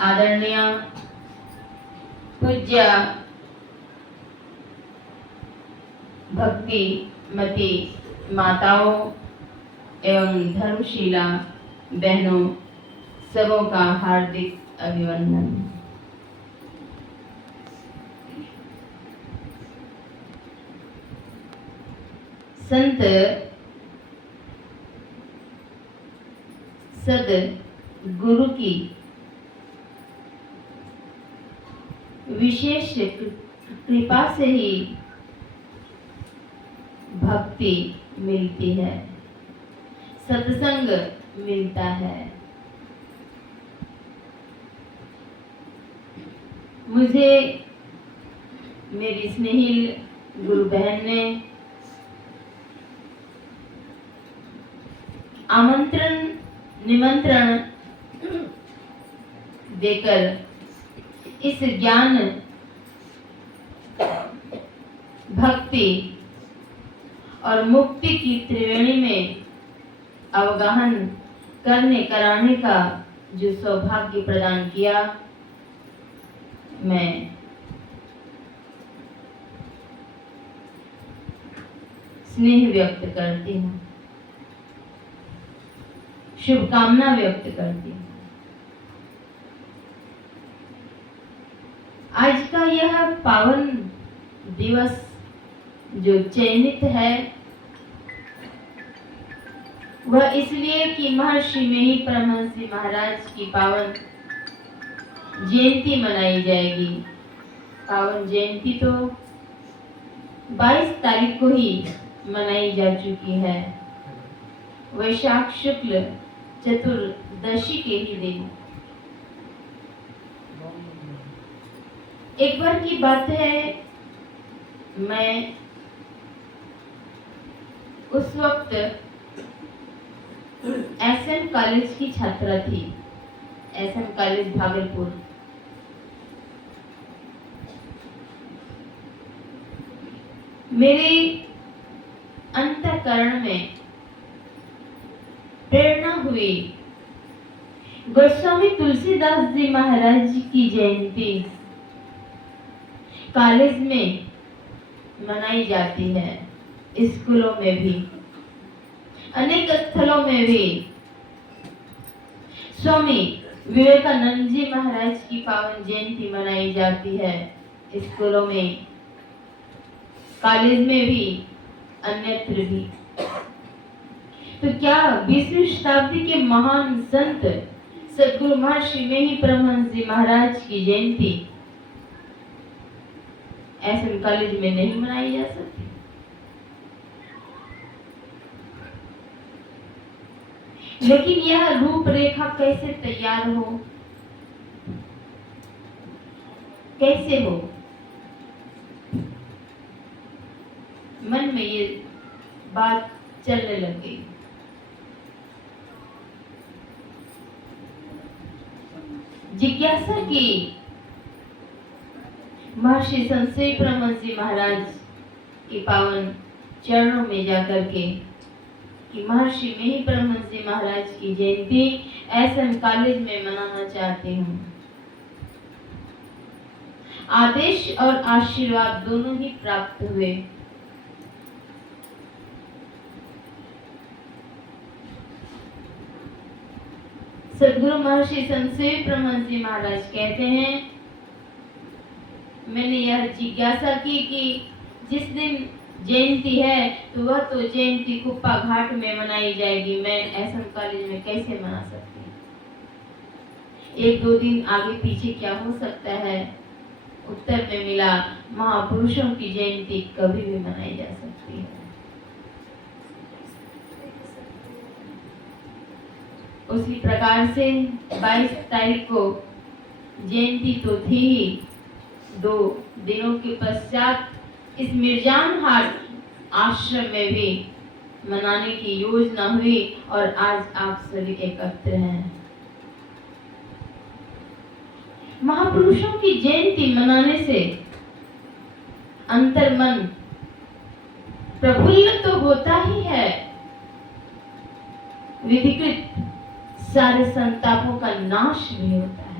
आदरणीय पूज्य भक्ति मती माताओं एवं धर्मशीला बहनों, सबों का हार्दिक अभिनंदन। संत सद गुरु की विशेष कृपा से ही भक्ति मिलती है, सत्संग मिलता है। मुझे मेरी स्नेहिल गुरु बहन ने निमंत्रण देकर इस ज्ञान भक्ति और मुक्ति की त्रिवेणी में अवगाहन कराने का जो सौभाग्य प्रदान किया, मैं स्नेह व्यक्त करती हूँ, शुभकामना व्यक्त करती हूँ। आज का यह पावन दिवस जो चयनित है, वह इसलिए कि महर्षि मेही परमहंस जी महाराज की पावन जयंती मनाई जाएगी। पावन जयंती तो 22 तारीख को ही मनाई जा चुकी है, वैशाख शुक्ल चतुर्दशी के ही दिन। एक बार की बात है, मैं उस वक्त एसएम कॉलेज की छात्रा थी, एसएम कॉलेज भागलपुर। मेरे अंतःकरण में प्रेरणा हुई गोस्वामी तुलसीदास जी महाराज की जयंती कॉलेज में मनाई जाती है, स्कूलों में भी, अनेक स्थलों में भी। स्वामी विवेकानंद जी महाराज की पावन जयंती मनाई जाती है, स्कूलों में, कॉलेज में भी, अन्यत्र भी। तो क्या 20वीं शताब्दी के महान संत सद्गुरु महर्षि मेही परमहंस जी महाराज की जयंती एसएम कॉलेज में नहीं मनाई जा सकती? लेकिन यह रूपरेखा कैसे तैयार हो, कैसे हो, मन में ये बात चलने लग गई। जिज्ञासा की महर्षि संत परमहंस जी महाराज के पावन चरणों में जाकर के कि महर्षि मेही परमहंस जी महाराज की जयंती एसएम कॉलेज में मनाना चाहती हूँ। आदेश और आशीर्वाद दोनों ही प्राप्त हुए। सद्गुरु महर्षि संत परमहंस जी महाराज कहते हैं, मैंने यह जिज्ञासा की कि जिस दिन जयंती है तो वह तो जयंती कुप्पा घाट में मनाई जाएगी, मैं एसएम कॉलेज में कैसे मना सकती हूँ? 1-2 दिन आगे पीछे क्या हो सकता है? उत्तर में मिला, महापुरुषों की जयंती कभी भी मनाई जा सकती है। उसी प्रकार से 22 तारीख को जयंती तो थी ही, 2 दिनों के पश्चात इस मिर्जान हाट आश्रम में भी मनाने की योजना हुई और आज आप सभी एकत्र हैं। महापुरुषों की जयंती मनाने से अंतर्मन प्रफुल्ल तो होता ही है, विधिकृत सारे संतापों का नाश भी होता है।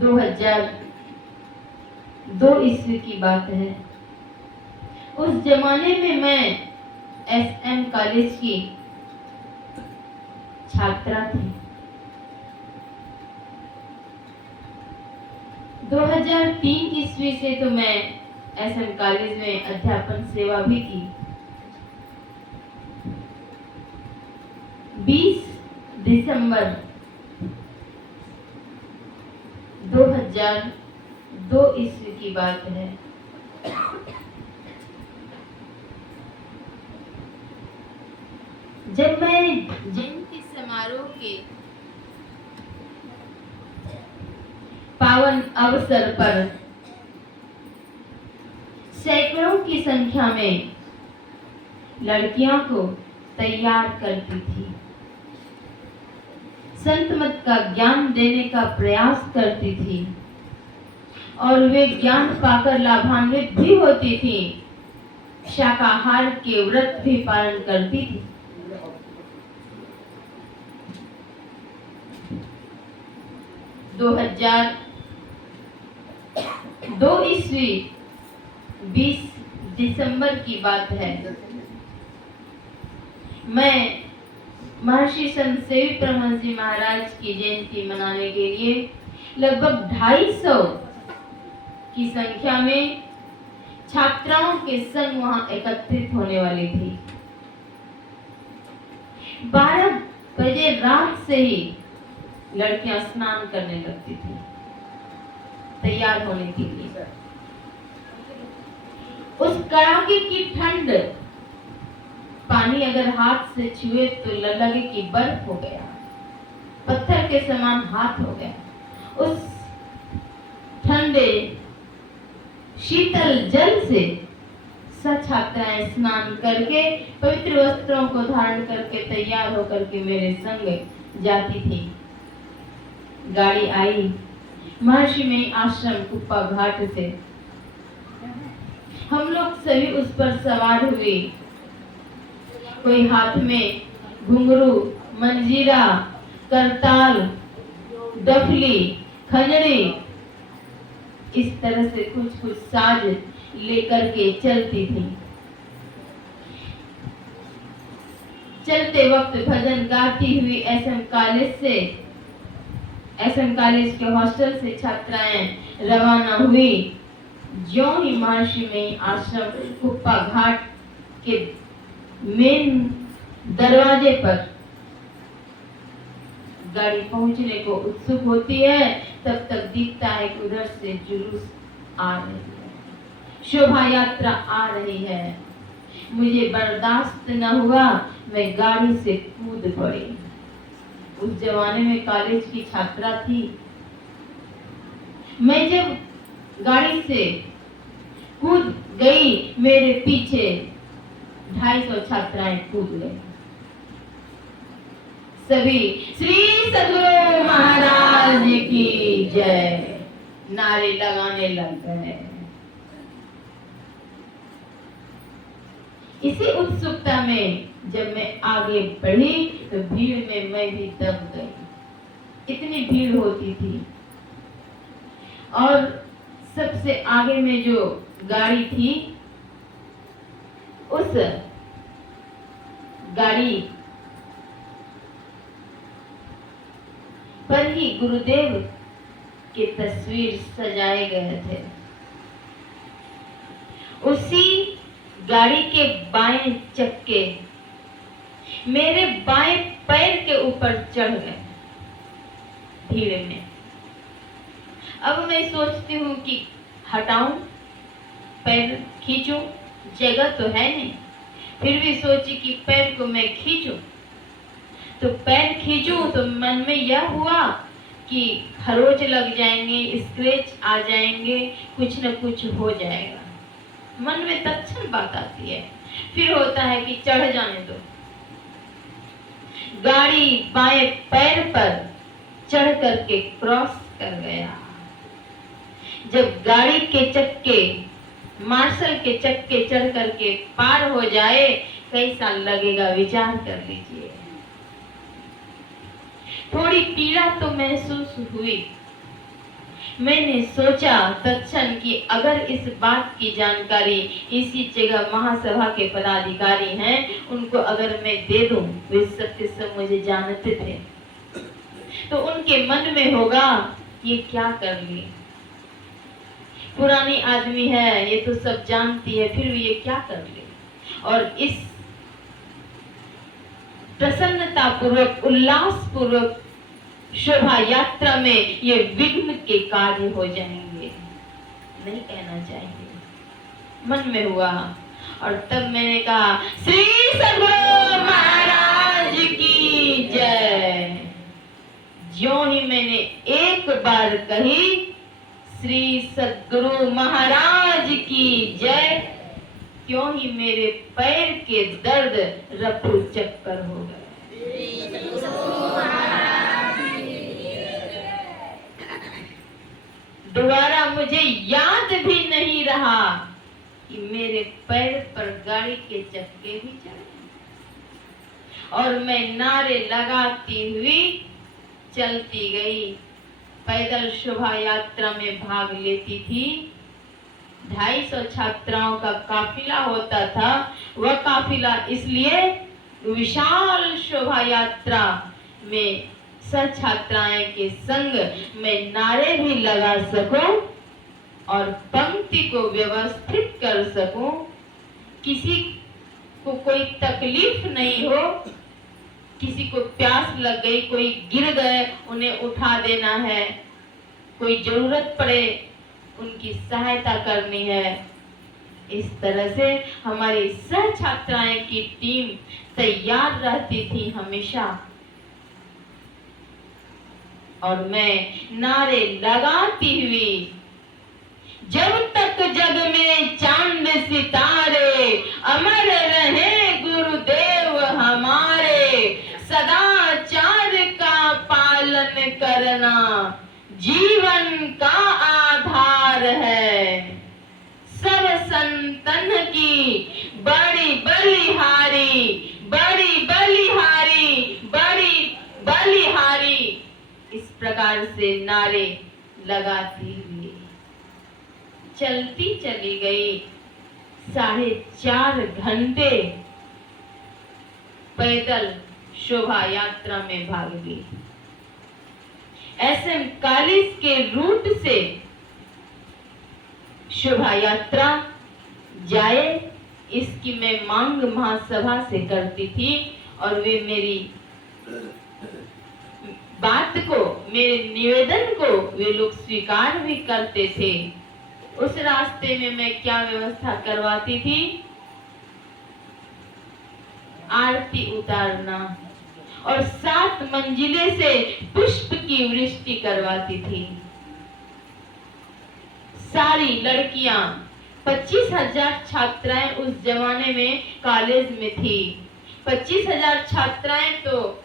2002 ईस्वी की बात है। उस जमाने में मैं SM कॉलेज की छात्रा थी। 2003 ईस्वी से तो मैं SM कॉलेज में अध्यापन सेवा भी की। 20 दिसंबर 2002 ईस्वी की बात है। जब मैं जयंती समारोह के पावन अवसर पर सैकड़ों की संख्या में लड़कियों को तैयार करती थी, संत मत का ज्ञान देने का प्रयास करती थी और वे ज्ञान पाकर लाभान्वित भी होती थी, शाकाहार के व्रत भी पालन करती थी। 2002 ईस्वी 20 दिसंबर की बात है। मैं महर्षि संत सेवी परमहंस जी महाराज की जयंती मनाने के लिए लगभग 250 की संख्या में छात्राओं के संग वहां एकत्रित होने वाली थी। 12 बजे रात से ही लड़कियां स्नान करने लगती थी तैयार होने के लिए। उस कड़ाके की ठंड, पानी अगर हाथ से छुए तो लगे कि बर्फ हो गया, पत्थर के समान हाथ हो गया। उस ठंडे शीतल जल से छात्राएं स्नान करके पवित्र वस्त्रों को धारण करके तैयार होकर के मेरे संग जाती थी। गाड़ी आई महर्षि में आश्रम कुप्पा घाट से। हम लोग सभी उस पर सवार हुए। कोई हाथ में घुंघरू, मंजीरा, करताल, डफली, खंजरी, इस तरह से कुछ कुछ साज लेकर के चलती थी। चलते वक्त भजन गाती हुई SM कॉलेज के हॉस्टल से छात्राएं रवाना हुई। ज्यों ही महर्षि में आश्रम कुप्पा घाट के मेन दरवाजे पर गाड़ी पहुंचने को उत्सुक होती है, तब तक दिखता है कि उधर से जुलूस आ रही है, शोभा यात्रा आ रही है। मुझे बर्दाश्त न हुआ, मैं गाड़ी से कूद पड़ी। उस जमाने में कॉलेज की छात्रा थी। मैं जब गाड़ी से कूद गई, मेरे पीछे 250 छात्राएं कूद गई। सभी श्री सद्गुरु महाराज की जय नारे लगाने लग गए। इसी उत्सुकता में जब मैं आगे बढ़ी तो भीड़ में मैं भी दब गई। इतनी भीड़ होती थी और सबसे आगे में जो गाड़ी थी, उस गाड़ी पर ही गुरुदेव की तस्वीर सजाए गए थे। उसी गाड़ी के बाएं चक्के मेरे बाएं पैर के ऊपर चढ़ गए भीड़ में। अब मैं सोचती हूँ कि हटाऊं, पैर खींचूं, जगह तो है नहीं। फिर भी सोची कि पैर को मैं खींचूं, तो पैर खींचूं तो मन में यह हुआ कि खरोच लग जाएंगे, स्क्रैच आ जाएंगे, कुछ न कुछ हो जाएगा। मन में तत्क्षण बात आती है। फिर होता है कि चढ़ जाने दो। गाड़ी बाएं पैर पर चढ़ करके क्रॉस कर गया। जब गाड़ी के चक्के, मार्शल के चक्के चढ़ करके पार हो जाए, कैसा लगेगा विचार कर लीजिए। थोड़ी पीड़ा तो महसूस हुई, मैंने सोचा तत्क्षण कि अगर इस बात की जानकारी इसी जगह महासभा के पदाधिकारी हैं, उनको अगर मैं दे दूं, वे सबके सब मुझे जानते थे, तो उनके मन में होगा ये क्या कर ली, पुरानी आदमी है, ये तो सब जानती है, फिर भी ये क्या कर ली। और इस प्रसन्नता पूर्वक, उल्लास पूर्वक शोभा यात्रा में ये विघ्न के कार्य हो जाएंगे, नहीं कहना चाहिए, मन में हुआ। और तब मैंने कहा, श्री सद्गुरु महाराज की जय। ज्यों ही मैंने एक बार कही, श्री सद्गुरु महाराज की जय, क्यों ही मेरे पैर के दर्द रफू चक्कर हो गए। दोबारा मुझे याद भी नहीं रहा कि मेरे पैर पर गाड़ी के चक्के भी चढ़े, और मैं नारे लगाती हुई चलती गई। पैदल शोभा यात्रा में भाग लेती थी। 250 छात्राओं का काफिला होता था। वह काफिला इसलिए विशाल शोभा यात्रा में छात्राएं के संग में नारे भी लगा सकूं और पंक्ति को व्यवस्थित कर सकूं, किसी को कोई तकलीफ नहीं हो, किसी को प्यास लग गई, कोई गिर गए, उन्हें उठा देना है, कोई जरूरत पड़े उनकी सहायता करनी है। इस तरह से हमारी सह छात्राएं की टीम तैयार रहती थी हमेशा, और मैं नारे लगाती हुई, जब तक जग में चांद सितारे, अमर रहे गुरुदेव हमारे, सदाचार का पालन करना जीवन का आधार है। सब संतन की बड़ी बलिहारी, बड़ी बलिहारी, बड़ी बलिहारी, इस प्रकार से नारे लगाती हुई चलती चली गई। 4.5 घंटे पैदल शोभा यात्रा में भाग ली। SM कॉलेज के रूट से शोभा यात्रा जाए, इसकी मैं मांग महासभा से करती थी, और वे मेरी बात को, मेरे निवेदन को वे लोग स्वीकार भी करते थे। उस रास्ते में मैं क्या व्यवस्था करवाती थी? आरती उतारना और 7 मंजिले से पुष्प की वृष्टि करवाती थी। सारी लड़कियां, 25,000 छात्राएं उस जमाने में कॉलेज में थी। 25,000 छात्राएं तो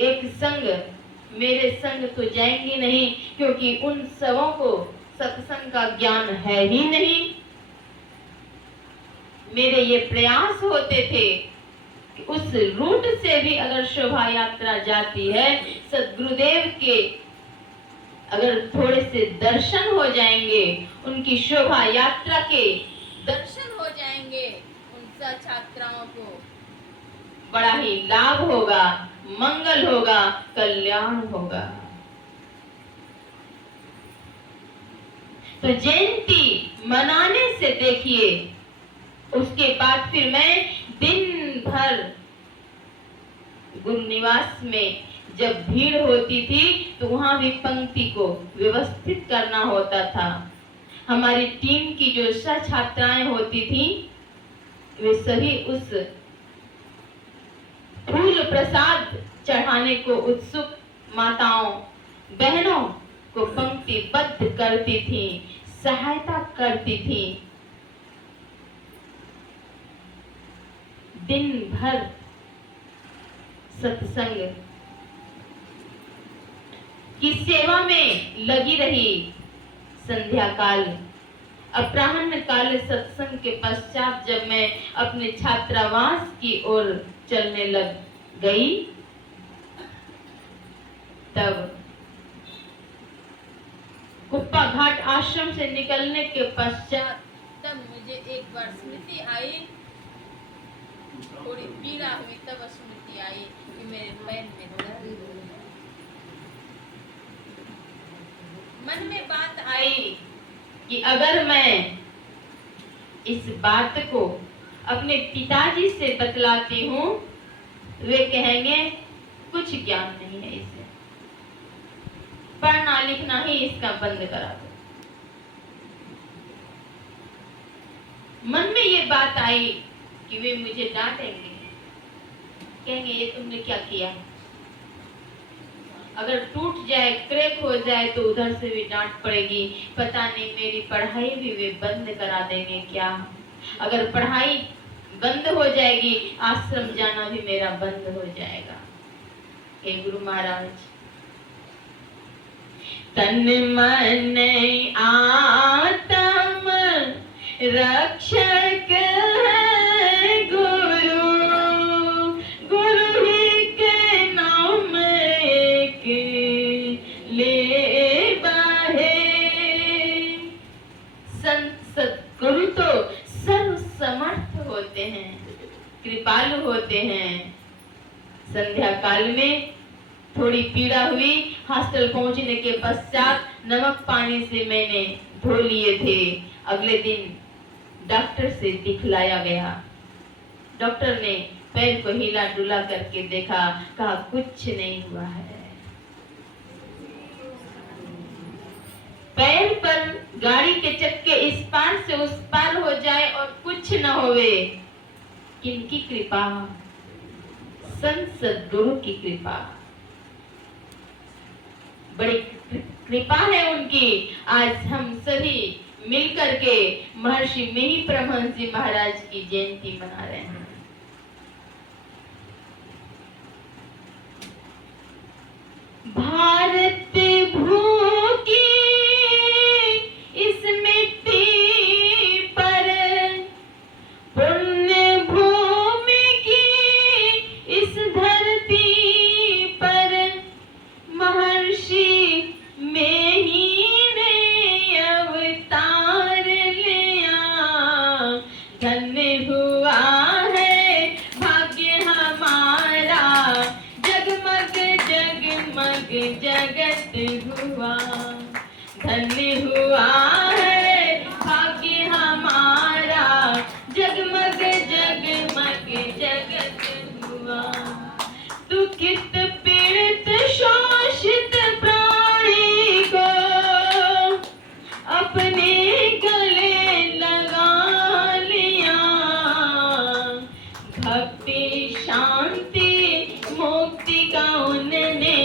एक संग, मेरे संग तो जाएंगी नहीं, क्योंकि उन सबों को सत्संग का ज्ञान है ही नहीं। मेरे ये प्रयास होते थे कि उस रूट से भी अगर शोभा यात्रा जाती है, सद्गुरुदेव के अगर थोड़े से दर्शन हो जाएंगे, उनकी शोभा यात्रा के दर्शन हो जाएंगे, उन सब छात्राओं को बड़ा ही लाभ होगा, मंगल होगा, कल्याण होगा। तो जयंती मनाने से देखिए, उसके बाद फिर मैं दिन भर गुरु निवास में जब भीड़ होती थी तो वहां भी पंक्ति को व्यवस्थित करना होता था। हमारी टीम की जो छात्राएं होती थी, वे सभी उस फूल प्रसाद चढ़ाने को उत्सुक माताओं बहनों को पंक्तिबद्ध करती थी, सहायता करती थी। दिन भर सत्संग की सेवा में लगी रही। संध्या काल, अपराह्न काल सत्संग के पश्चात जब मैं अपने छात्रावास की ओर चलने लग गई, तब कुप्पा घाट आश्रम से निकलने के पश्चात तब मुझे एक बार स्मृति आई, थोड़ी पीड़ा हुई, तब स्मृति आई कि मेरे पैर में दर्द हो रहा है। मन में बात आई कि अगर मैं इस बात को अपने पिताजी से बतलाती हूँ, वे कहेंगे कुछ ज्ञान नहीं है इसे, पढ़ना लिखना ही इसका बंद करा दो। मन में ये बात आई कि वे मुझे डांटेंगे, कहेंगे ये तुमने क्या किया, अगर टूट जाए, क्रैक हो जाए तो उधर से भी डांट पड़ेगी, पता नहीं मेरी पढ़ाई भी वे बंद करा देंगे क्या। अगर पढ़ाई बंद हो जाएगी, आश्रम जाना भी मेरा बंद हो जाएगा। हे गुरु महाराज, तन मन आत्म रक्षक है गुरु, गुरु ही के नाम एक ले बाहे। संत सद्गुरु तो सर्व समर्थ होते हैं, कृपालु होते हैं। संध्या काल में थोड़ी पीड़ा हुई, हॉस्टल पहुंचने के पश्चात नमक पानी से मैंने धो लिए थे। अगले दिन डॉक्टर से दिखलाया गया। डॉक्टर ने पैर को हिला डुला करके देखा, कहा कुछ नहीं हुआ है। पैर पर गाड़ी के चक्के इस पार से उस पार हो जाए और कुछ न होवे, किनकी कृपा? संत सद्गुरु की कृपा, बड़ी कृपा है उनकी। आज हम सभी मिलकर के महर्षि मिहि परमहंस जी महाराज की जयंती मना रहे हैं। भारत भूखी इस मिट्टी पर, पुण्य भूमि की इस धरती पर, महर्षि मिहि ने अवतार लिया। धन्य हुआ है भाग्य हमारा, जगमग जगमग जगत हुआ। धन्य हुआ है भाग्य हमारा, जगमग जगमग जगत हुआ। दुखित पीड़ित शोषित प्राणी को अपने गले लगा लिया। भक्ति शांति मुक्ति का उन्होंने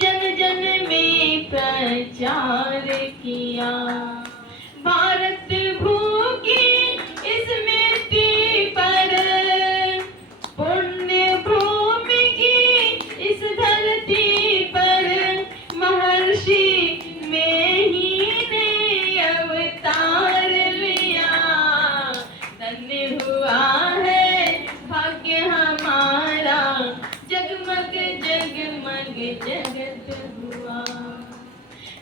जन जन में प्रचार किया। भारत भूखी इस मिट्टी पर, पुण्य भूमि की इस धरती पर, महर्षि मिहि ने अवतार लिया। धन्य हुआ है भाग्य हमारा, जगमग जगमग जगत हुआ।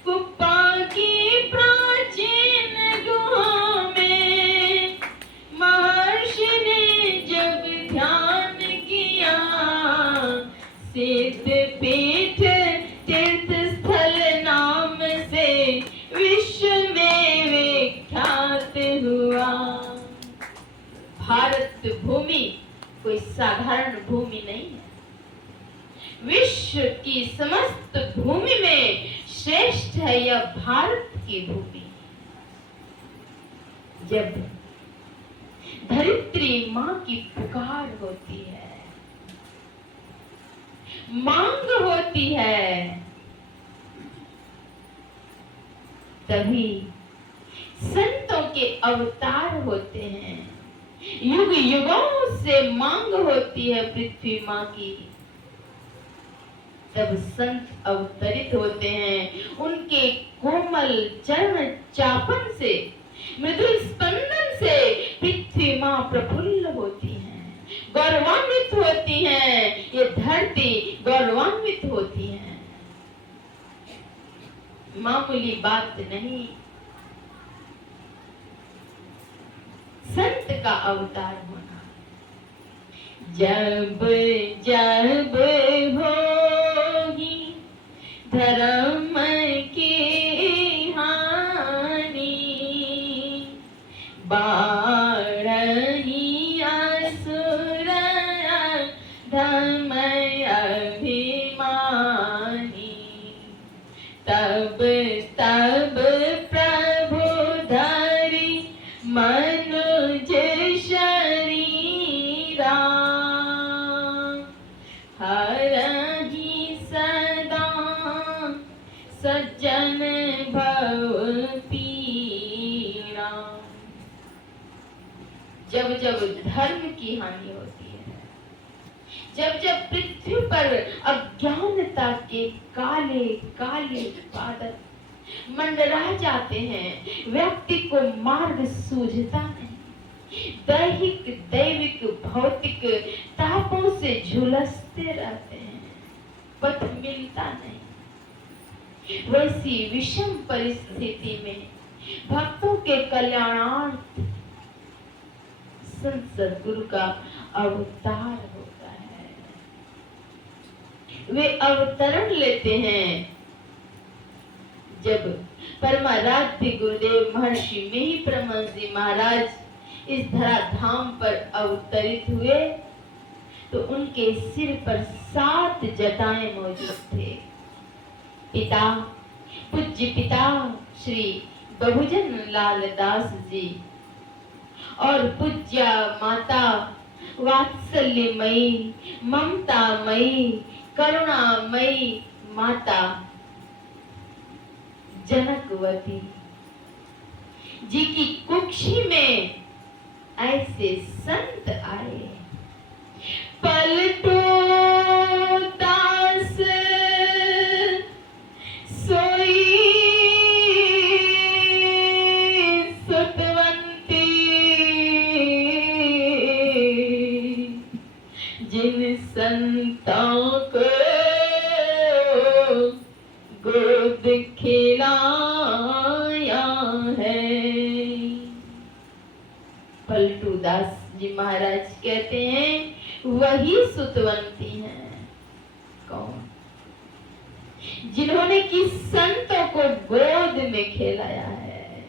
कुप्पा की प्राचीन गुहा में महर्षि ने जब ध्यान किया, सिद्ध पीठ तीर्थ स्थल नाम से विश्व में विख्यात हुआ। भारत भूमि कोई साधारण भूमि नहीं है, विश्व की समस्त भूमि में श्रेष्ठ है यह भारत की भूमि। जब धरित्री माँ की पुकार होती है, मांग होती है, तभी संतों के अवतार होते हैं। युग युगों से मांग होती है पृथ्वी माँ की, तब संत अवतरित होते हैं। उनके कोमल चरण चापन से, मृदुल स्पंदन से पृथ्वी माँ प्रफुल्ल होती हैं, गौरवान्वित होती हैं। ये धरती गौरवान्वित होती है। मामूली बात नहीं, संत का अवतार होना। जब जब होगी धर्म की हानि, बाढ़ी असुर धर्म अभिमानी, तब तब प्रभु धरि मनुज शरीरा, हरहि सदा सज्जन भव पीरा। जब जब धर्म की हानि होती है, जब जब पृथ्वी पर अज्ञानता के काले काले बादल मंडरा जाते हैं, व्यक्ति को मार्ग सूझता नहीं, दैहिक दैविक भौतिक तापों से झुलसते रहते हैं, पथ मिलता नहीं। वैसी विषम परिस्थिति में भक्तों के कल्याणार्थ संत सद्गुरु का अवतार होता है। वे अवतरण लेते हैं जब परमाराध्य गुरुदेव महर्षि मिहि परमहंस जी महाराज इस धराधाम पर अवतरित हुए, तो उनके सिर पर 7 जटाएं मौजूद थे। पिता पूज्य पिता श्री बहुजन लाल दास जी और पूज्य माता वात्सल्यमयी ममतामयी करुणामयी माता जनकवती जी की कुक्षी में ऐसे संत आए। पलटू दास सोई सुतवंती, जिन संतों को गोद खिलाया है। पलटू दास जी महाराज कहते हैं वही सुतवंती हैं। कौन? जिन्होंने कि संतों को गोद में खिलाया है।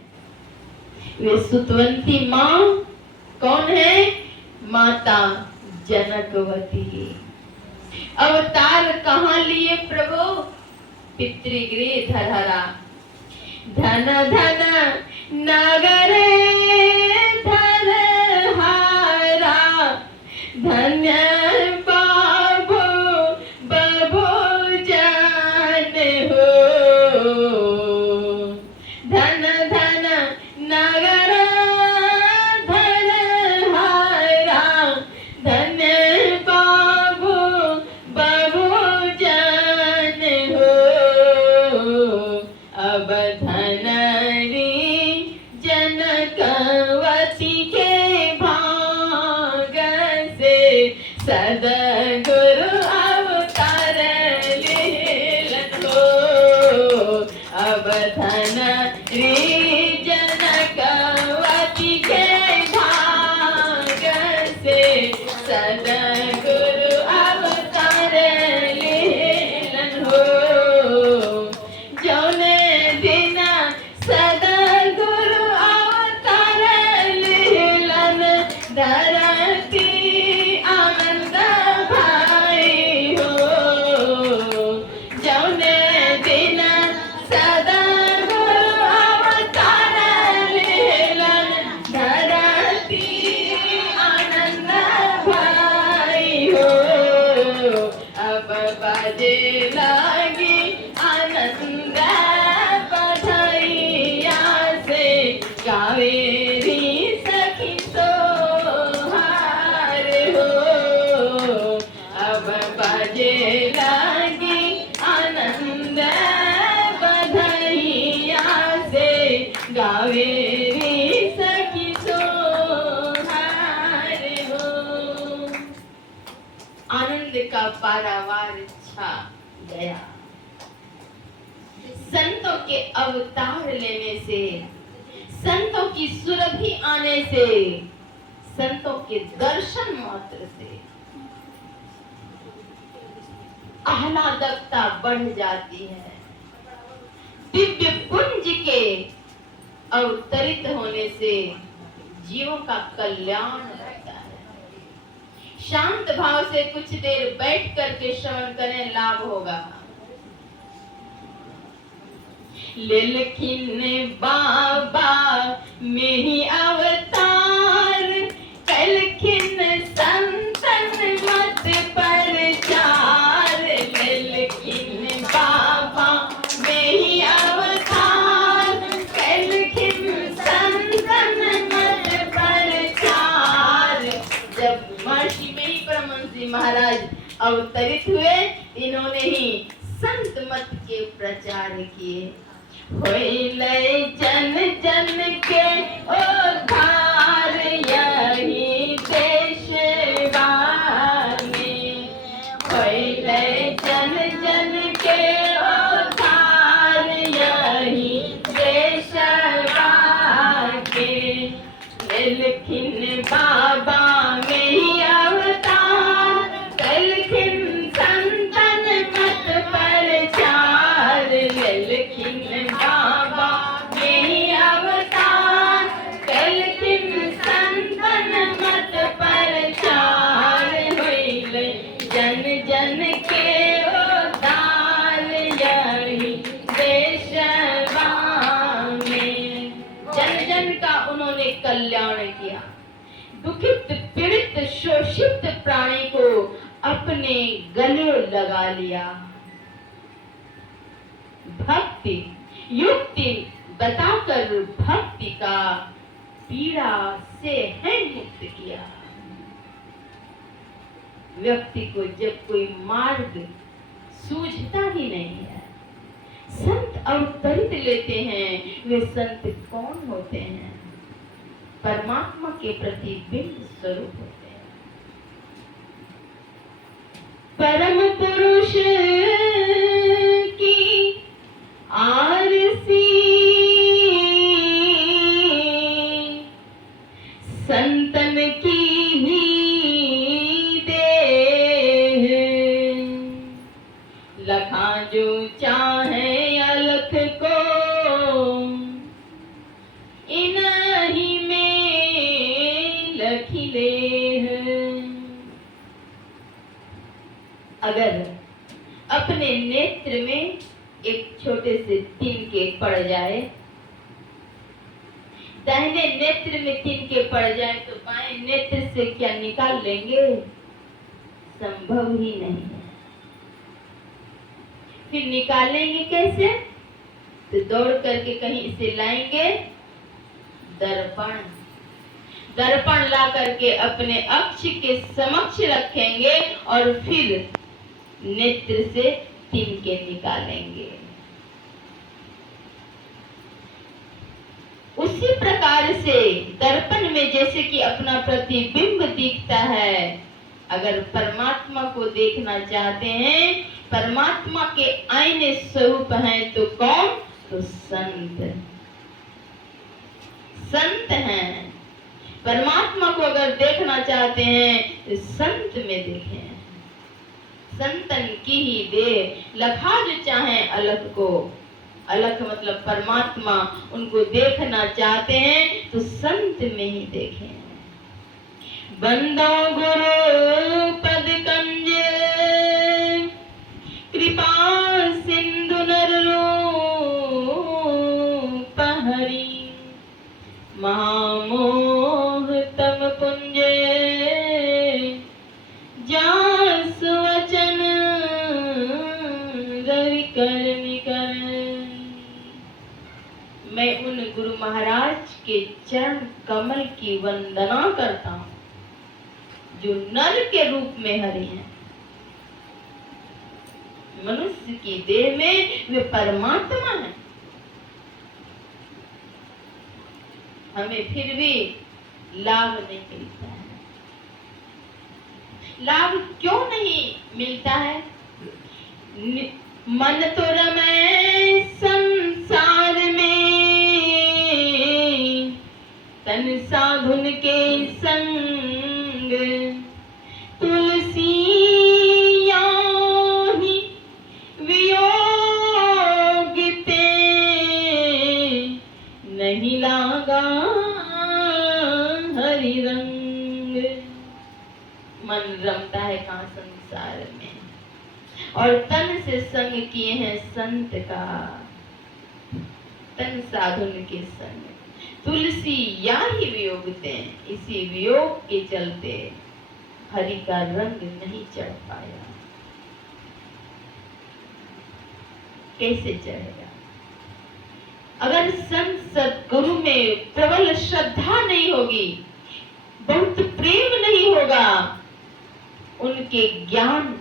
वे सुतवंती माँ कौन है? माता जनकवती। अवतार कहाँ लिए प्रभु? पितृगृह धरहरा। धन धन नगर धरहारा, धन्य बाबू बाबू जान हो। धन धन नगर धरहारा, धन्य बाबू बाबू जान हो। अब धनरी जनकवती के भाग से सद्गुरु अवतार लेलन हो। अब धनरी जनकवती के भाग से सद्गुरु अवतार लेलन हो। जौने दिन सद्गुरु अवतार लेलन, धरती आनंद भाई हो। जौने दिन सद्गुरु अवतार लेलन, धरती आनंद भाई हो। अब बाजे लगी आनंद बधाइया से, कावेरी सखी सोहार हो। अब बाजे लगी आनंद बधाइया से, कावेरी सखी सोहार हो। आनंद का पारावार छा गया। संतों के अवतार लेने से, संतों की सुरभि आने से, संतों के दर्शन मात्र से आह्लादकता बढ़ जाती है। दिव्य पुंज के अवतरित होने से जीवों का कल्याण होता है। शांत भाव से कुछ देर बैठ करके श्रवण करें, लाभ होगा। लेकिन बाबा में ही अवतार, कलखिन संतन मत प्रचार। लेकिन बाबा में ही अवतार, कलखिन संतन मत प्रचार। जब महर्षि में ही परमहंस जी महाराज अवतरित हुए, इन्होंने ही संत मत के प्रचार किए। होइले जन जन के उद्धार, यही देश बानी। होइले जन जन के उद्धार, यही देश बानी। लेकिन बाबा में ही अवतार, कलखिन संतन मत प्रचार। लेकिन बाबा में ही अवतार, कलखिन संतन मत प्रचार। होइले जन जन के उद्धार, यही देशवा में। जन जन का उन्होंने कल्याण किया। दुखित पीड़ित शोषित प्राणी को अपने गले लगा लिया। भक्ति युक्ति बताकर भक्ति का पीड़ा से है मुक्त किया। व्यक्ति को जब कोई मार्ग सूझता ही नहीं है, संत अवतरित लेते हैं। वे संत कौन होते हैं? परमात्मा के प्रतिबिंब स्वरूप होते हैं। परम पुरुष की आरसी, संतन की ही देह। लखा जो चाहे अलख को, इन्हीं में लखिले। अगर अपने नेत्र में एक छोटे से तिनके पड़ जाए, दाहिने नेत्र में तिनके पड़ जाए, तो बाएं नेत्र से क्या निकाल लेंगे? संभव ही नहीं है। फिर निकालेंगे कैसे? तो दौड़ करके कहीं इसे लाएंगे दर्पण। दर्पण ला करके अपने अक्ष के समक्ष रखेंगे और फिर नेत्र से तिनके निकालेंगे। उसी प्रकार से दर्पण में जैसे कि अपना प्रतिबिंब दिखता है, अगर परमात्मा को देखना चाहते हैं, परमात्मा के आईने स्वरूप हैं, तो कौन? तो संत। संत हैं। परमात्मा को अगर देखना चाहते हैं तो संत में देखें। संतन की ही दे लखा जो चाहे अलख को। अलख मतलब परमात्मा, उनको देखना चाहते हैं तो संत में ही देखें। बंदो गुरु पद कंजे, कृपा सिंधु नर रूप हरि। महामोह तम पुंजे, जासु वचन रवि कर निकर। मैं उन गुरु महाराज के चरण कमल की वंदना करता हूँ जो नर के रूप में हरि हैं। मनुष्य की देह में वे परमात्मा हैं। हमें फिर भी लाभ नहीं मिलता है। लाभ क्यों नहीं मिलता है? मन तो रमे संग और तन से संग किए हैं संत का, तन साधुन के संग। तुलसी या ही वियोगते, इसी वियोग के चलते हरि का रंग नहीं चढ़ पाया। कैसे चढ़ेगा? अगर संत सद्गुरु में प्रबल श्रद्धा नहीं होगी, बहुत प्रेम नहीं होगा, उनके ज्ञान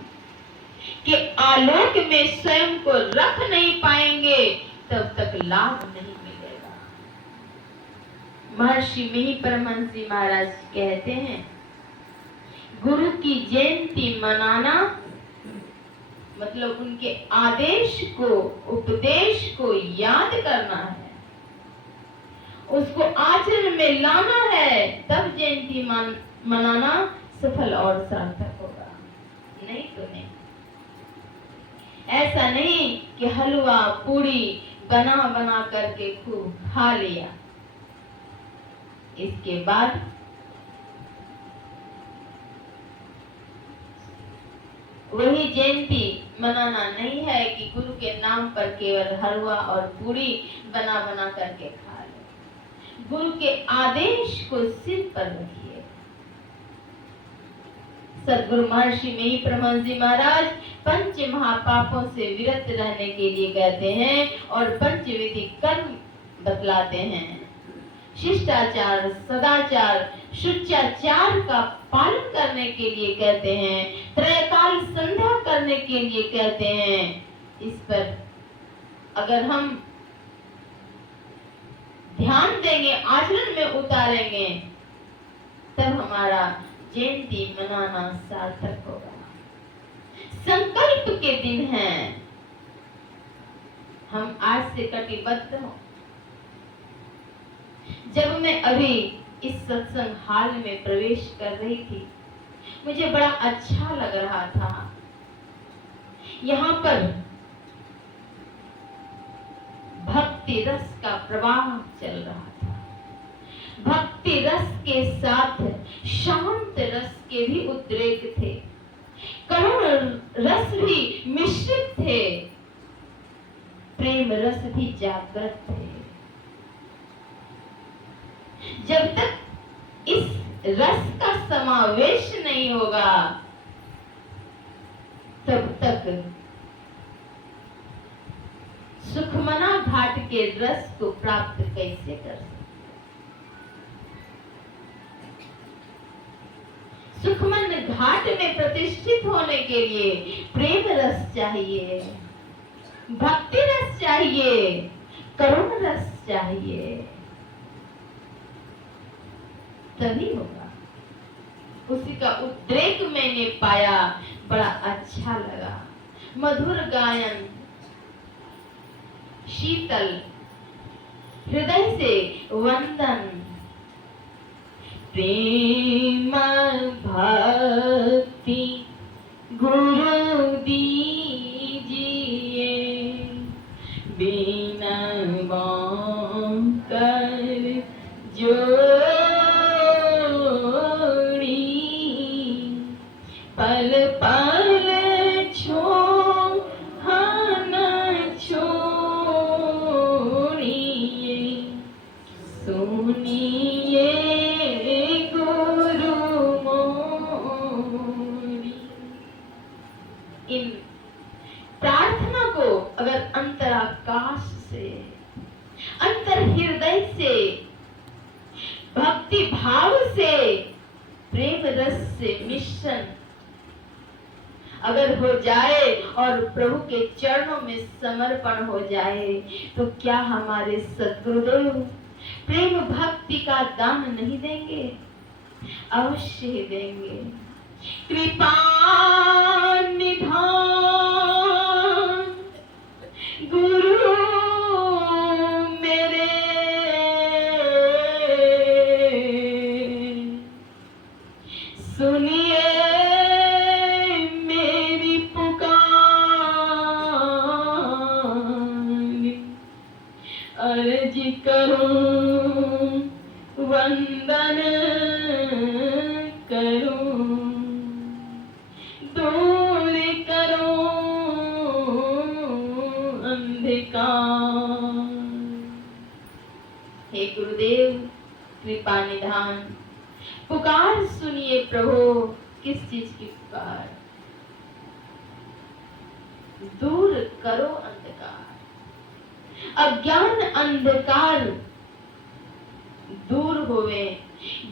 के आलोक में स्वयं को रख नहीं पाएंगे, तब तक लाभ नहीं मिलेगा। महर्षि मिहि परमहंस जी महाराज कहते हैं, गुरु की जयंती मनाना मतलब उनके आदेश को, उपदेश को याद करना है, उसको आचरण में लाना है, तब जयंती मनाना सफल और सार्थक होगा, नहीं तो नहीं। ऐसा नहीं कि हलवा पूड़ी बना बना करके खूब खा लिया, इसके बाद वही जयंती मनाना नहीं है कि गुरु के नाम पर केवल हलवा और पूड़ी बना बना करके खा ले। गुरु के आदेश को सिर पर रखिए। सद्गुरु महर्षि मिहि परमहंस जी महाराज पंच महापापों से विरत रहने के लिए कहते हैं और पंचविधि कर्म बतलाते हैं। शिष्टाचार, सदाचार, शुचाचार का पालन करने के लिए कहते हैं, त्रयकाल संध्या करने के लिए कहते हैं। इस पर अगर हम ध्यान देंगे, आचरण में उतारेंगे, तब हमारा जयंती मनाना सार्थक होगा। संकल्प के दिन हैं, हम आज से कटिबद्ध हों। जब मैं अभी इस सत्संग हाल में प्रवेश कर रही थी, मुझे बड़ा अच्छा लग रहा था। यहाँ पर भक्ति रस का प्रवाह चल रहा था। भक्ति रस के साथ शांत रस के भी उद्रेक थे, करुण रस भी मिश्रित थे, प्रेम रस भी जागृत थे। जब तक इस रस का समावेश नहीं होगा, तब तक सुखमना घाट के रस को प्राप्त कैसे कर सकते? सुखमन घाट में प्रतिष्ठित होने के लिए प्रेम रस चाहिए, भक्ति रस चाहिए, करुण रस चाहिए, तभी होगा। उसी का उद्रेक मैंने पाया, बड़ा अच्छा लगा। मधुर गायन, शीतल हृदय से वंदन, प्रेम भक्ति गुरु दीजिए, बिना कर जोड़ी, पल पल छोड़िए, सुनिए गुरु मोरी। इन प्रार्थना को अगर अंतराकाश से, अंतर हृदय से, भक्ति भाव से, प्रेम रस से मिश्रण अगर हो जाए और प्रभु के चरणों में समर्पण हो जाए, तो क्या हमारे सद्गुरुदेव प्रेम भक्ति का दान नहीं देंगे? अवश्य ही देंगे। कृपा निधान गुरु मेरे, सुनिए मेरी पुकार, अर्ज करूं वंदन करूं, दूर करूं अंधकार। हे गुरुदेव कृपा निधान, पुकार सुनिए प्रभु, किस चीज की पुकार? दूर करो अंधकार, अज्ञान अंधकार दूर होवे,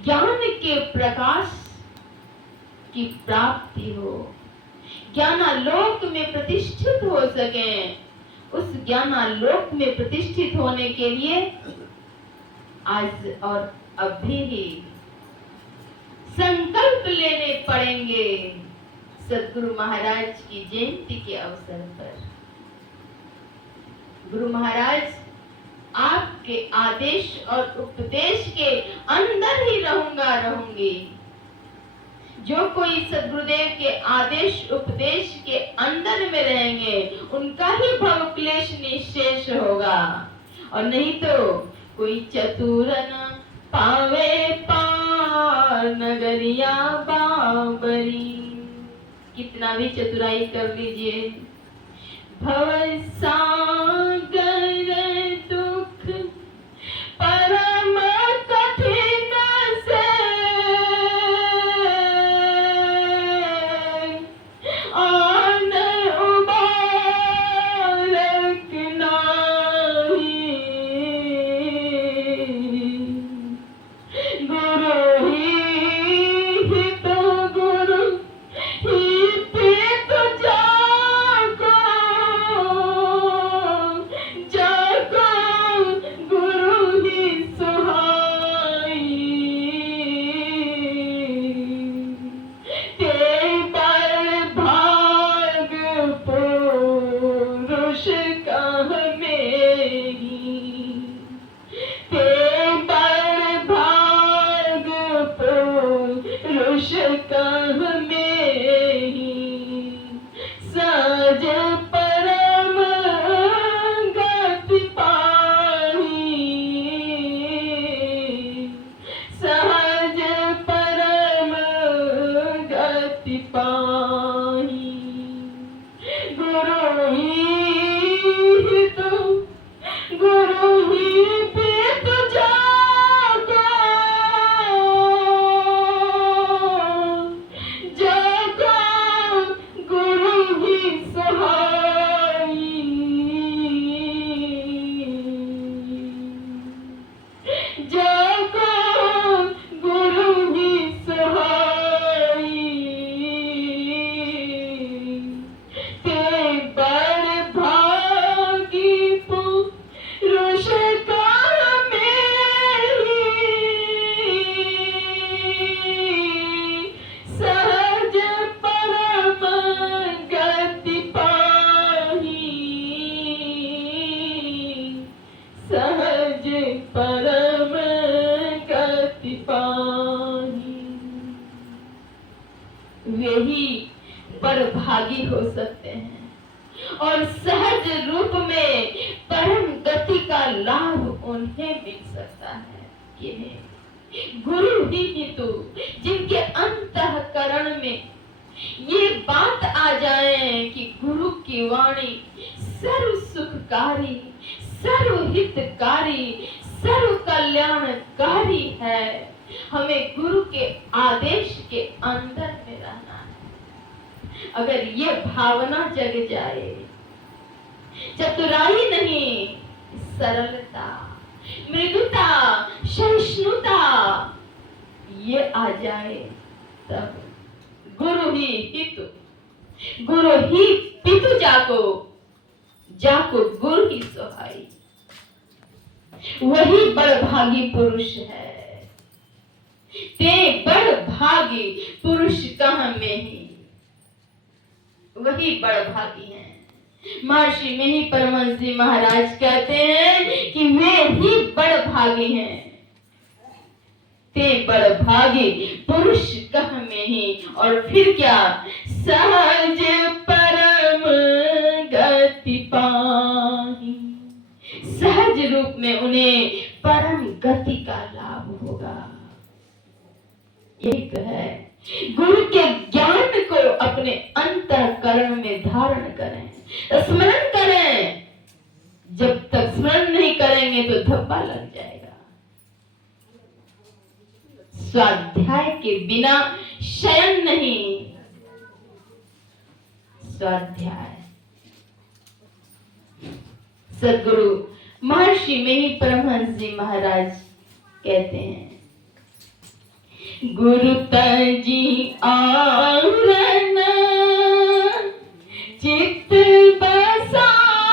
ज्ञान के प्रकाश की प्राप्ति हो, ज्ञानालोक में प्रतिष्ठित हो सके। उस ज्ञानालोक में प्रतिष्ठित होने के लिए आज और अभी ही संकल्प लेने पड़ेंगे। सद्गुरु महाराज की जयंती के अवसर पर गुरु महाराज आपके आदेश और उपदेश के अंदर ही रहूंगी। जो कोई सद्गुरुदेव के आदेश उपदेश के अंदर में रहेंगे उनका ही भव क्लेश निशेष होगा, और नहीं तो कोई चतुर न पावे पार नगरिया बाबरी। कितना भी चतुराई कर लीजिए, भव सागर दुख परम कठिन से आन उबारक नाही। गुरु ही हित गुरु ही पित जागो, जागो गुरु ही सुहाई। ते पर भाग पुरुष कह मेरी, ते पर भाग पुरुष कह मेरी। सज परम गति पाई, सहज परम गति पाई। गुरु ही हित गुरु ही पित जागो, जागो गुरु ही सहाई। जागो गुरु ही सहाई। ते बड़ भागी पुरुष कह मेरी, सहज परम गति पाही, सहज परम गति पाही। वे ही बड़भागी हो सकते हैं और सहज रूप में परम गति का लाभ उन्हें मिल सकता है। ये गुरु ही तो जिनके अंतःकरण में ये बात आ जाए कि गुरु की वाणी सर्व सुखकारी, सर्व हितकारी, सर्व कल्याणकारी है। हमें गुरु के आदेश के अंदर में रहना है। अगर ये भावना जग जाए, चतुराई नहीं, सरलता, मृदुता, सहिष्णुता ये आ जाए, तब गुरु ही हित, गुरु ही पितु जाको, जाको गुरु ही सहाई। वही बड़भागी पुरुष है। ते बड़भागी पुरुष कहाँ में ही, वही बड़भागी हैं। महर्षि में ही परमहंस जी महाराज कहते हैं कि वे ही बड़भागी हैं। ते बड़भागी पुरुष कह में ही, और फिर क्या? सहज परम गति पाही। सहज रूप में उन्हें परम गति का लाभ होगा। यही तो है, गुरु के ज्ञान को अपने अंतःकरण में धारण करें, स्मरण करें। जब तक स्मरण नहीं करेंगे तो धब्बा लग जाएगा। स्वाध्याय के बिना शयन नहीं। स्वाध्याय। सद्गुरु महर्षि मेही परमहंस जी महाराज कहते हैं, गुरु तजी आंगन चित्त बसाइए,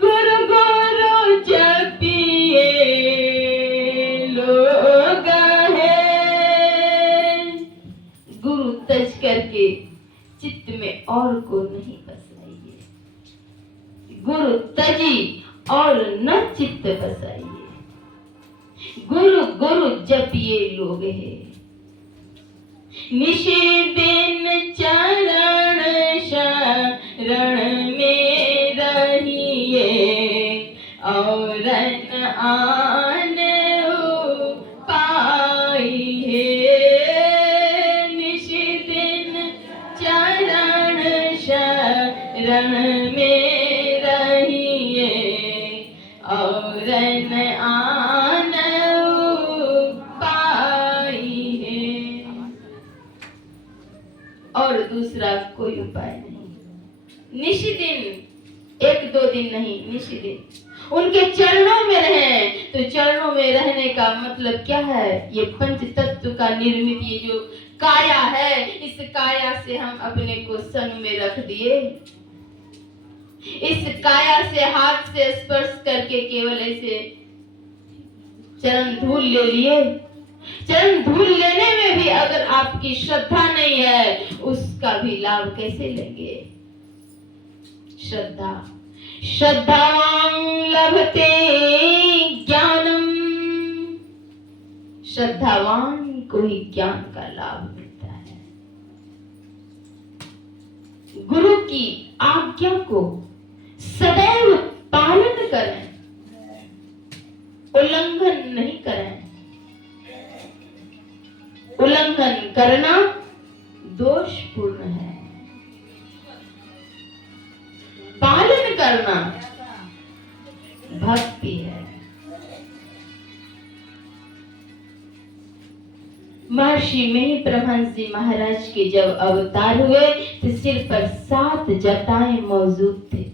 गुरु गुरु जपिए लोग है। गुरु तज करके चित्त में और को नहीं बसाइए, गुरु तजी और न चित्त बसाइए, गुरु गुरु जपिए लोग है। निशि दिन चरण शरण में रहिए, और न आने पाइए। निशि दिन चरण शरण में रहिए, और न आने और दूसरा कोई उपाय नहीं। निशिदिन, एक दो दिन नहीं, निशिदिन उनके चरणों में रहें। तो चरणों में रहने का मतलब क्या है? ये पंच तत्व का निर्मित ये जो काया है, इस काया से हम अपने को संग में रख दिए। इस काया से हाथ से स्पर्श करके केवल ऐसे चरण धूल ले लिए। चरण धूल लेने में भी अगर आपकी श्रद्धा नहीं है, उसका भी लाभ कैसे लेंगे? श्रद्धा। श्रद्धावान लभते ज्ञानम। श्रद्धावान को ही ज्ञान का लाभ मिलता है। गुरु की आज्ञा को सदैव पालन करें, उल्लंघन नहीं करें। उल्लंघन करना दोषपूर्ण है, पालन करना भक्ति है। महर्षि मेही परमहंस जी महाराज के जब अवतार हुए तो सिर पर 7 जटाएं मौजूद थे।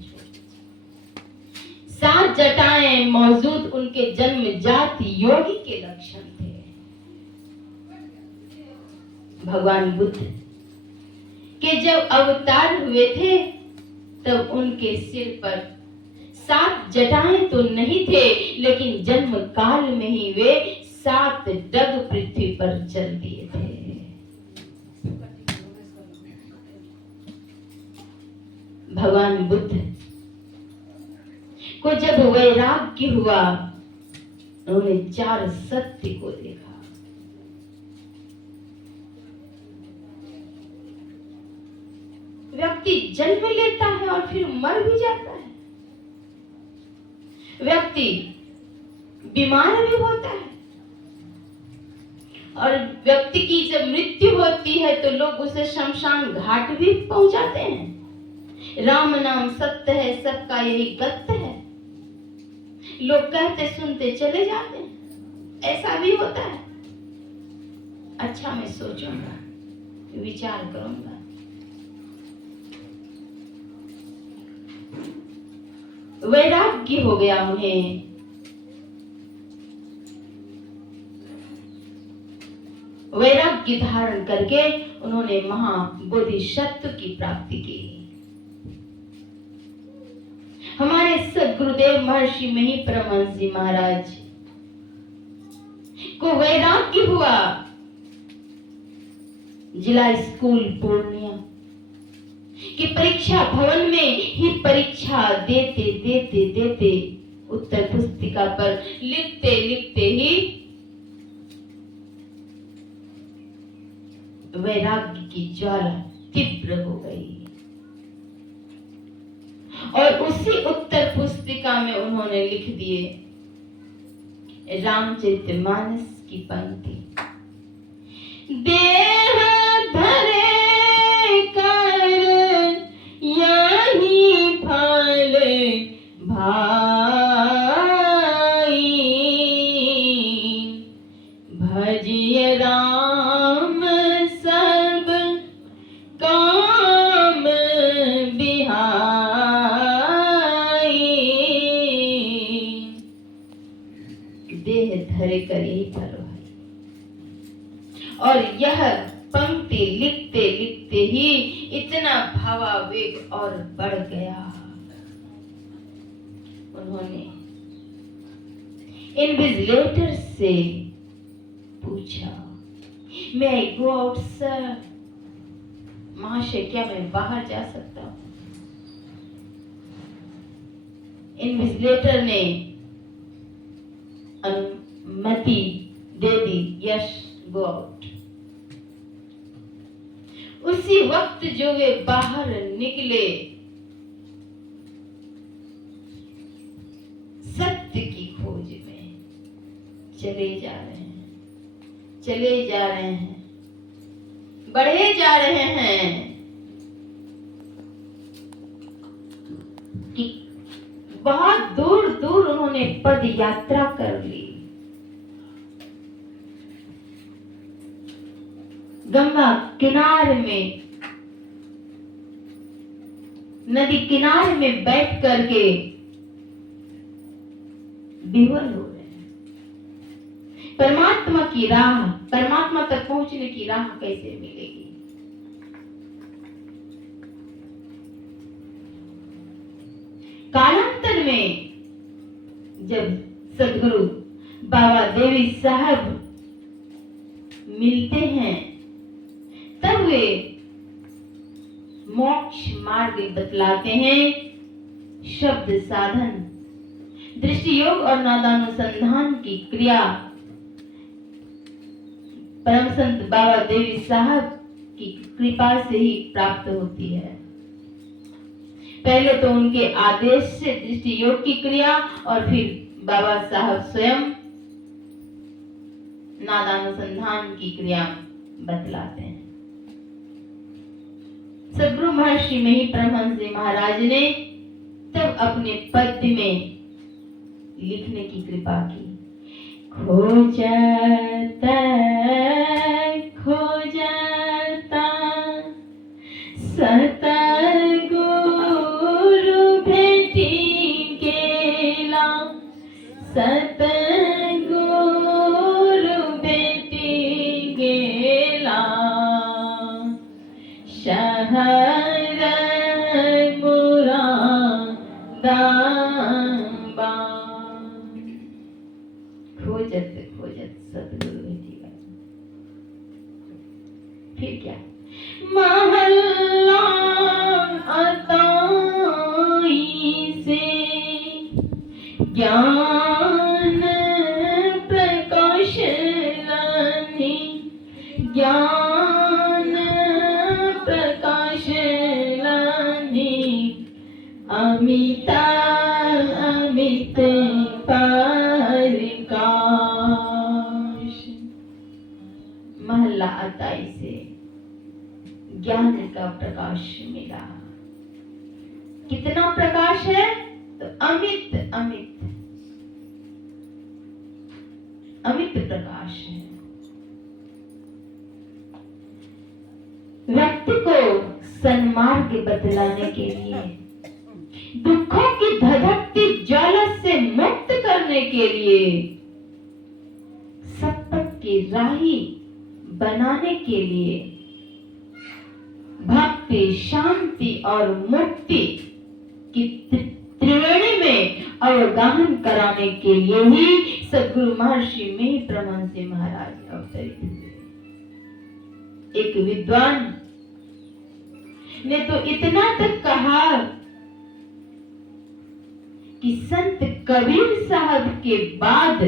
7 जटाएं मौजूद उनके जन्मजात योगी के लक्षण थे। भगवान बुद्ध के जब अवतार हुए थे तब उनके सिर पर 7 जटाएं तो नहीं थे, लेकिन जन्म काल में ही वे 7 डग पृथ्वी पर चल दिए थे। भगवान बुद्ध को जब वैराग्य हुआ, उन्होंने 4 सत्य को देखा। व्यक्ति जन्म लेता है और फिर मर भी जाता है। व्यक्ति बीमार भी होता है, और व्यक्ति की जब मृत्यु होती है तो लोग उसे शमशान घाट भी पहुंचाते हैं। राम नाम सत्य है, सबका यही गत्य है। लोग कहते सुनते चले जाते हैं, ऐसा भी होता है। अच्छा, मैं सोचूंगा, विचार करूंगा। वैराग्य हो गया उन्हें। वैराग्य धारण करके उन्होंने महाबोधिसत्व की प्राप्ति की। हमारे सद्गुरुदेव महर्षि मेही परमहंस जी महाराज को वैराग्य हुआ। जिला स्कूल पूर्णिया कि परीक्षा भवन में ही परीक्षा देते देते देते उत्तर पुस्तिका पर लिखते लिखते ही वैराग्य की ज्वाला तीव्र हो गई, और उसी उत्तर पुस्तिका में उन्होंने लिख दिए रामचरितमानस की पंक्ति, देह धरे कर यहीं और यह पंक्ति लिखते लिखते ही इतना भावावेग और बढ़ गया। उन्होंने इन्विजिलेटर से पूछा, मैं आई गो आउट सर? महाशय, क्या मैं बाहर जा सकता हूँ? इन्विजिलेटर ने अनुमति दे दी, यस गो आउट। उसी वक्त जो वे बाहर निकले, सत्य की खोज में चले जा रहे हैं, चले जा रहे हैं, बढ़े जा रहे हैं कि बहुत दूर दूर उन्होंने पद यात्रा कर ली। गंगा किनारे में, नदी किनारे में बैठ करके विह्वल हो रहे हैं। परमात्मा की राह, परमात्मा तक पहुंचने की राह कैसे मिलेगी? कालांतर में जब सदगुरु बाबा देवी साहब मिलते हैं, तब वे मोक्ष मार्ग बतलाते हैं। शब्द साधन, दृष्टि योग और नादानुसंधान की क्रिया परम संत बाबा देवी साहब की कृपा से ही प्राप्त होती है। पहले तो उनके आदेश से दृष्टि योग की क्रिया, और फिर बाबा साहब स्वयं नादानुसंधान की क्रिया बतलाते हैं। सद्गुरु महर्षि में ही परमहंस जी महाराज ने तब अपने पद्य में लिखने की कृपा की। खोजता खोजता सतगुरु भेटी गेला, सतगुरु भेटी गेला, शहर मुरादाबाद। खोजत खोजत सतगुरु भेटी गए। फिर क्या? महल्ला अताई से ज्ञान प्रकाश लानी, ज्ञान प्रकाश लानी, अमिता अमित प्रकाश। महल्ला अताई से ज्ञान का प्रकाश मिला। कितना प्रकाश है? तो अमित अमित अमित प्रकाश है। व्यक्ति को सन्मार्ग बतलाने के लिए, दुखों की धधकती ज्वाला से मुक्त करने के लिए, सतपथ की राही बनाने के लिए, भक्ति, शांति और मुक्ति की त्रिवेणी में अवगाहन कराने के लिए ही सद्गुरु महर्षि में परमहंस जी महाराज अवतरित हुए। एक विद्वान ने तो इतना तक कहा कि संत कबीर साहब के बाद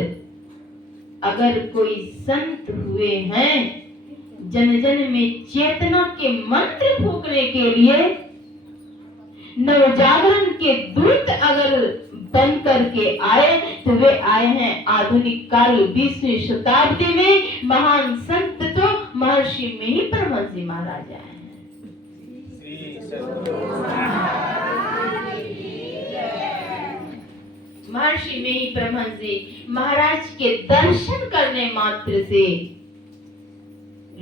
अगर कोई संत हुए हैं जन जन में चेतना के मंत्र फूकने के लिए, नवजागरण के दूत अगर बन करके आए, तो वे आए हैं आधुनिक काल 20वीं शताब्दी में। महान संत तो महर्षि में ही परमहंस जी महाराज आए हैं। महर्षि में ही परमहंस जी महाराज के दर्शन करने मात्र से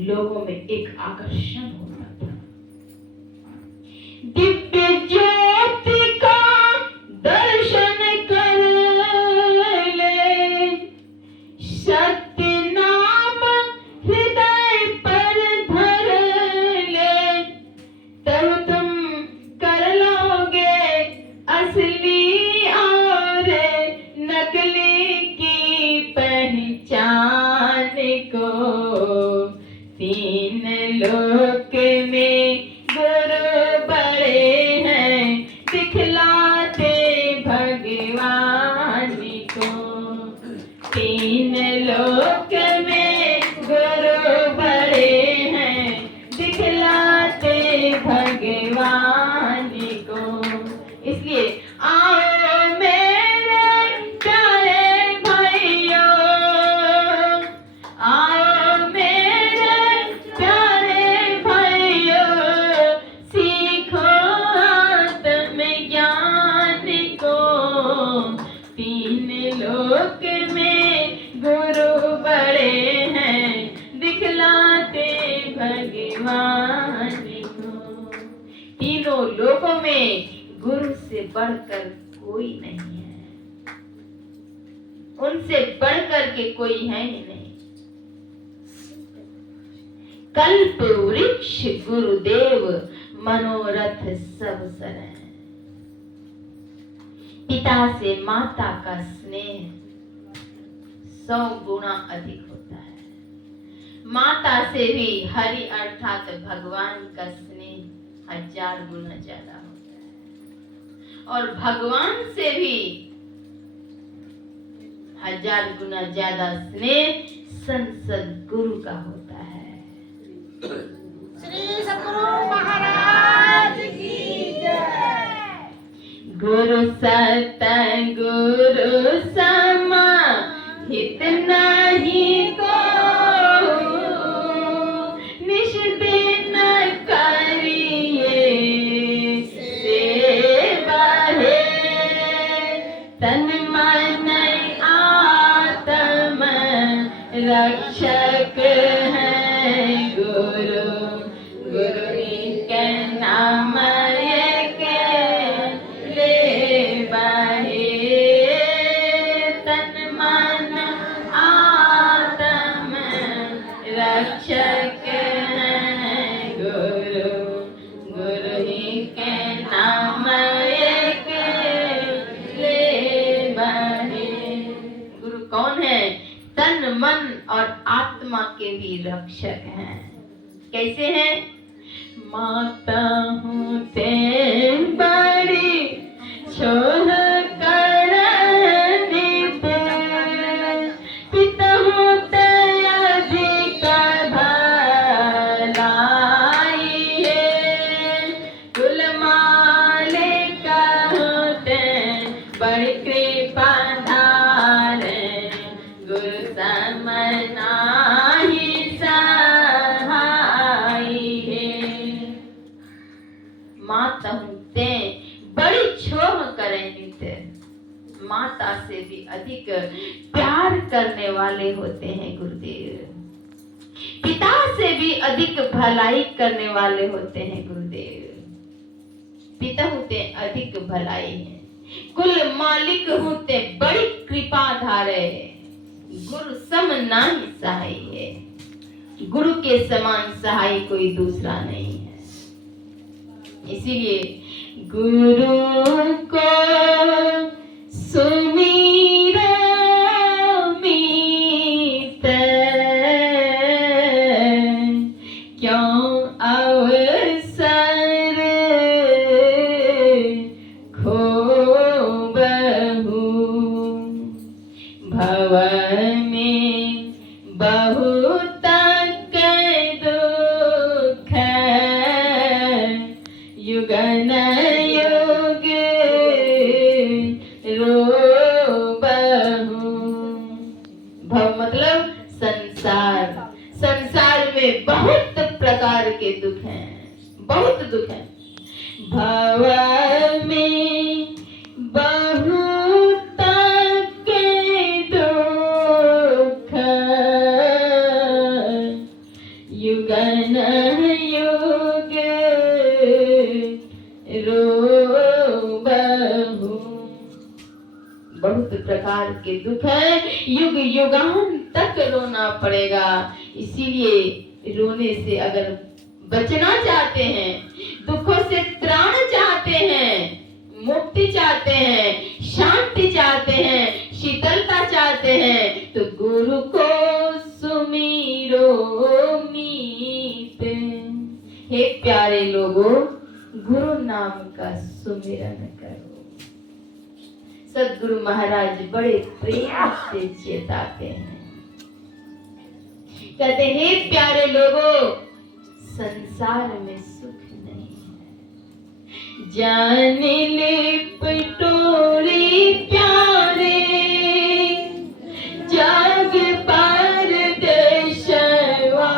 लोगों में एक आकर्षण होता था। दिव्य ज्योति का दर्शन कर ले, सत्य नाम हृदय भगवान को। इसलिए आओ मेरे प्यारे भाइयों, आओ मेरे प्यारे भाइयों, सीखो आत्मज्ञान को। तीन लोक में गुरु बड़े हैं, दिखलाते भगवान को। तीनों लोकों में गुरु से बढ़कर कोई नहीं है, उनसे बढ़कर के कोई है ही नहीं। कल्प वृक्ष गुरुदेव, मनोरथ सब सरण। पिता से माता का स्नेह 100 गुना अधिक होता है। माता से भी हरि अर्थात भगवान का स्नेह 1000 गुना ज्यादा होता है, और भगवान से भी 1000 गुना ज्यादा स्नेह संसद गुरु का होता है। श्री सद्गुरु महाराज की जय। गुरु सत गुरु समा हित नहीं को, निश दिन करिए सेवा है। तन मन आत्म रक्षक है गुरु, गुरु के नाम रक्षक है गुरु, गुरु ही के नाम एक ले बहे। गुरु कौन है? तन मन और आत्मा के भी रक्षक हैं। कैसे हैं? माता हूँ ते बड़ी छोह माता से भी अधिक प्यार करने वाले होते हैं गुरुदेव। पिता से भी अधिक भलाई करने वाले होते हैं गुरुदेव। पिता होते अधिक भलाई है, कुल मालिक होते बड़ी कृपा धारे। गुरु सम नाही सहाय है, गुरु के समान सहाय कोई दूसरा नहीं है। इसीलिए गुरु को सुमीरो मीत, क्यों अवसर खोबहु। भव में बहुत दुख, युगन युग रोबहु। भव मतलब संसार, संसार में बहुत प्रकार के दुख हैं, बहुत दुख हैं। भव में बहुत के दुख, युगन युग रोबहु। बहुत प्रकार के दुख है, युग युगान तक रोना पड़ेगा। इसीलिए रोने से अगर बचना चाहते हैं, दुखों से त्राण चाहते हैं, मुक्ति चाहते हैं, शांति चाहते हैं, शीतलता चाहते हैं, तो गुरु को सुमीरो मीत। हे प्यारे लोगों, गुरु नाम का सुमिरन करो। सद्गुरु महाराज बड़े प्रेम से चेताते हैं, कहते हे प्यारे लोगों, संसार में सुख नहीं है, जान लिप टोरी प्यारे जग परदेशवा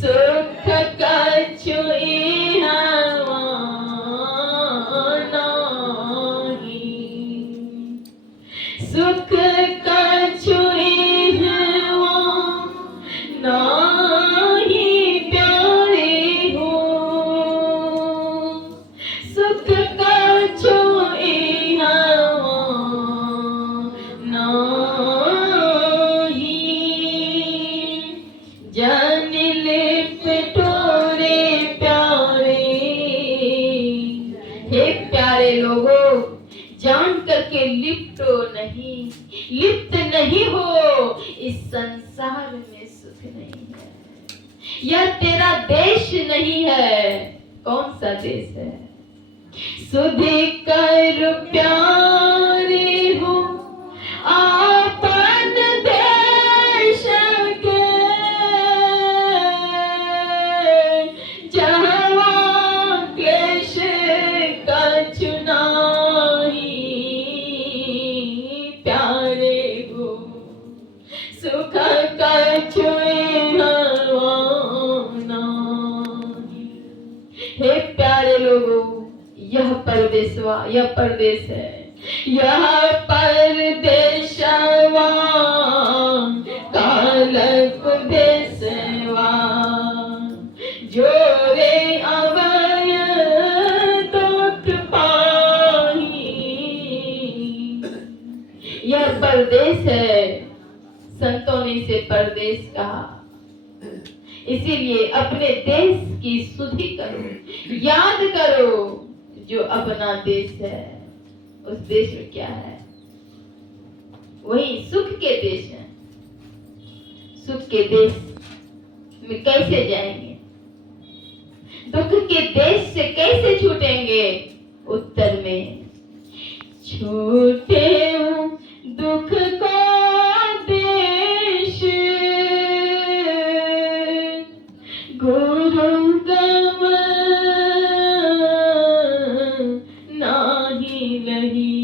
सुख कछु इहवा नाही सुख कछु इहवा नाही प्यारे हो सुख कछु इहवा नाही जान लिप टोरे प्यारे। हे प्यारे लोगों, जान करके लिप्त नहीं हो, इस संसार में सुख नहीं है। यह तेरा देश नहीं है। कौन सा देश है? सुधि कर प्यारे हो आपन देश के जहवा क्लेश कछु नाही प्यारे हो सुख कछु इहवा नाही। हे प्यारे लोगों, यह परदेश है। यह परदेशवा कालक देशवा जोरे अवय दुख पाही। यह परदेश है, संतों ने इसे परदेश कहा। इसीलिए अपने देश की सुधि करो, याद करो जो अपना देश है। उस देश में क्या है? वही सुख के देश है। सुख के देश में कैसे जाएंगे? दुख के देश से कैसे छूटेंगे? उत्तर में छूटे दुख को देश गुरु गम नाही लही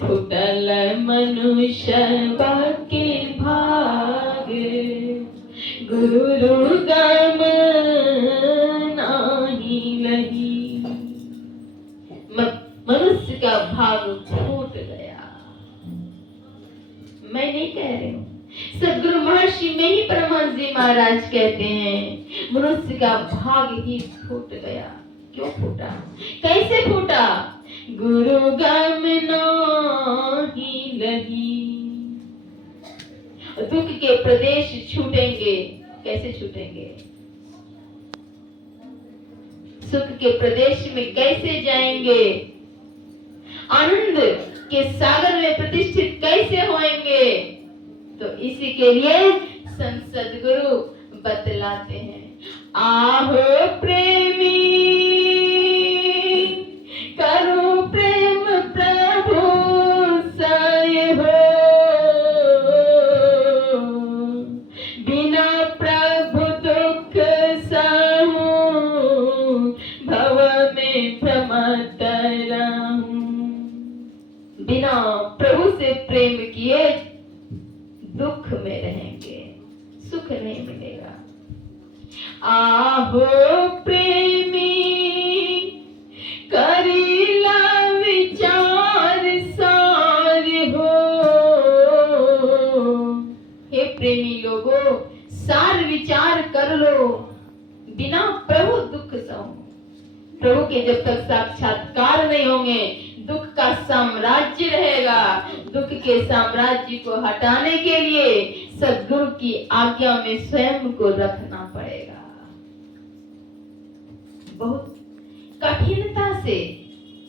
फुटल मनुष्य के भाग गुरु गम नाही लही। मनुष्य का भाग फूट गया। मैं नहीं कह रही हूँ, सदगुरु महर्षि में ही परमहंस जी महाराज कहते हैं मनुष्य का भाग ही फूट गया। क्यों फूटा? कैसे फूटा? गुरु गम नाही लही। दुख के प्रदेश छूटेंगे। कैसे छूटेंगे? सुख के प्रदेश में कैसे जाएंगे? आनंद के सागर में प्रतिष्ठित कैसे होंगे? तो इसी के लिए संत सद्गुरु बतलाते हैं, आहो प्रेमी करो प्रेम प्रभु सय हो बिना प्रभु दुख सहु भव में भ्रमत रहूं। बिना प्रभु से प्रेम किए दुख में रहेंगे, सुख नहीं मिलेगा। आहो प्रेमी करीला विचार सार हो। हे प्रेमी लोगों, सार विचार कर लो। बिना प्रभु दुख सहु। प्रभु के जब तक साक्षात्कार नहीं होंगे दुख का साम्राज्य रहेगा। दुख के साम्राज्य को हटाने के लिए सद्गुरु की आज्ञा में स्वयं को रखना पड़ेगा। बहुत कठिनता से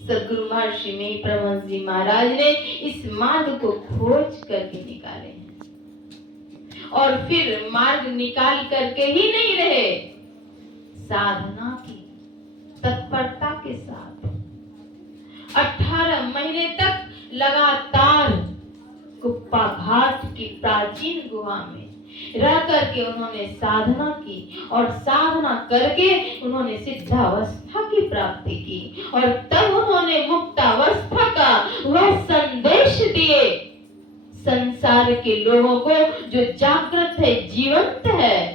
सद्गुरु महर्षि में परमहंस जी महाराज ने इस मार्ग को खोज करके निकाले हैं। और फिर मार्ग निकाल करके ही नहीं रहे, साधना की तत्परता के साथ 18 महीने तक लगातार कुप्पा घाट की प्राचीन गुहा में रह करके उन्होंने साधना की और साधना करके उन्होंने सिद्धावस्था की प्राप्ति की और तब उन्होंने मुक्तावस्था का वह संदेश दिए संसार के लोगों को जो जागृत है, जीवंत है,